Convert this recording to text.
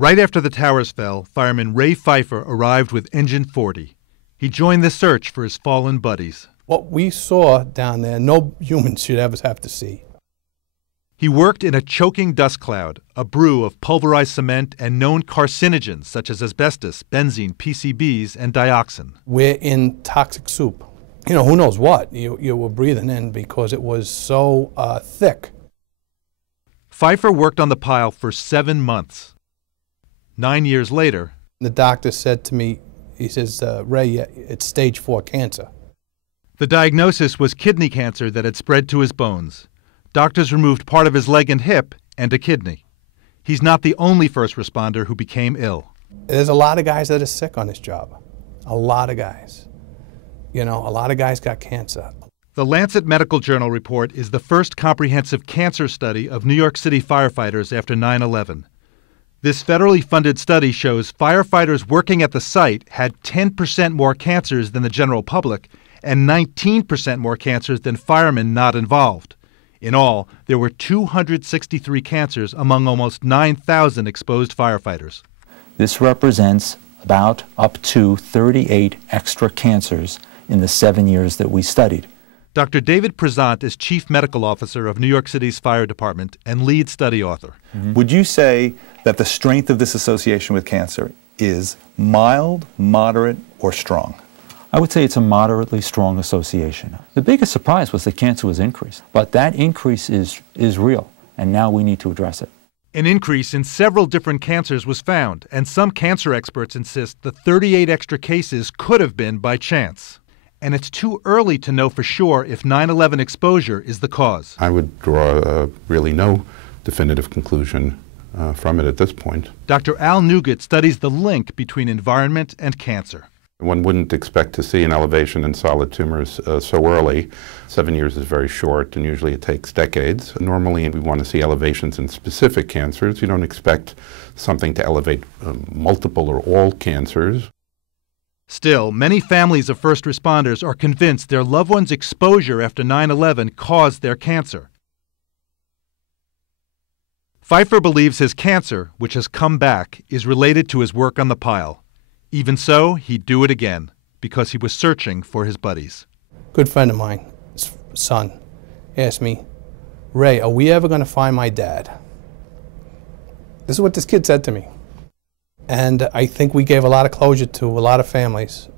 Right after the towers fell, fireman Ray Pfeifer arrived with Engine 40. He joined the search for his fallen buddies. What we saw down there, no human should ever have to see. He worked in a choking dust cloud, a brew of pulverized cement and known carcinogens such as asbestos, benzene, PCBs, and dioxin. We're in toxic soup. You know, who knows what you were breathing in because it was so thick. Pfeifer worked on the pile for 7 months. 9 years later, the doctor said to me, he says, Ray, it's stage 4 cancer. The diagnosis was kidney cancer that had spread to his bones. Doctors removed part of his leg and hip and a kidney. He's not the only first responder who became ill. There's a lot of guys that are sick on this job. A lot of guys. You know, a lot of guys got cancer. The Lancet Medical Journal report is the first comprehensive cancer study of New York City firefighters after 9/11. This federally funded study shows firefighters working at the site had 10% more cancers than the general public and 19% more cancers than firemen not involved. In all, there were 263 cancers among almost 9,000 exposed firefighters. This represents about up to 38 extra cancers in the 7 years that we studied. Dr. David Prezant is Chief Medical Officer of New York City's Fire Department and lead study author. Would you say that the strength of this association with cancer is mild, moderate, or strong? I would say it's a moderately strong association. The biggest surprise was that cancer was increased, but that increase is real, and now we need to address it. An increase in several different cancers was found, and some cancer experts insist the 38 extra cases could have been by chance. And it's too early to know for sure if 9/11 exposure is the cause. I would draw really no definitive conclusion from it at this point. Dr. Al Nugent studies the link between environment and cancer. One wouldn't expect to see an elevation in solid tumors so early. 7 years is very short, and usually it takes decades. Normally, we want to see elevations in specific cancers. You don't expect something to elevate multiple or all cancers. Still, many families of first responders are convinced their loved one's exposure after 9/11 caused their cancer. Pfeifer believes his cancer, which has come back, is related to his work on the pile. Even so, he'd do it again, because he was searching for his buddies. Good friend of mine, his son, asked me, Ray, are we ever going to find my dad? This is what this kid said to me. And I think we gave a lot of closure to a lot of families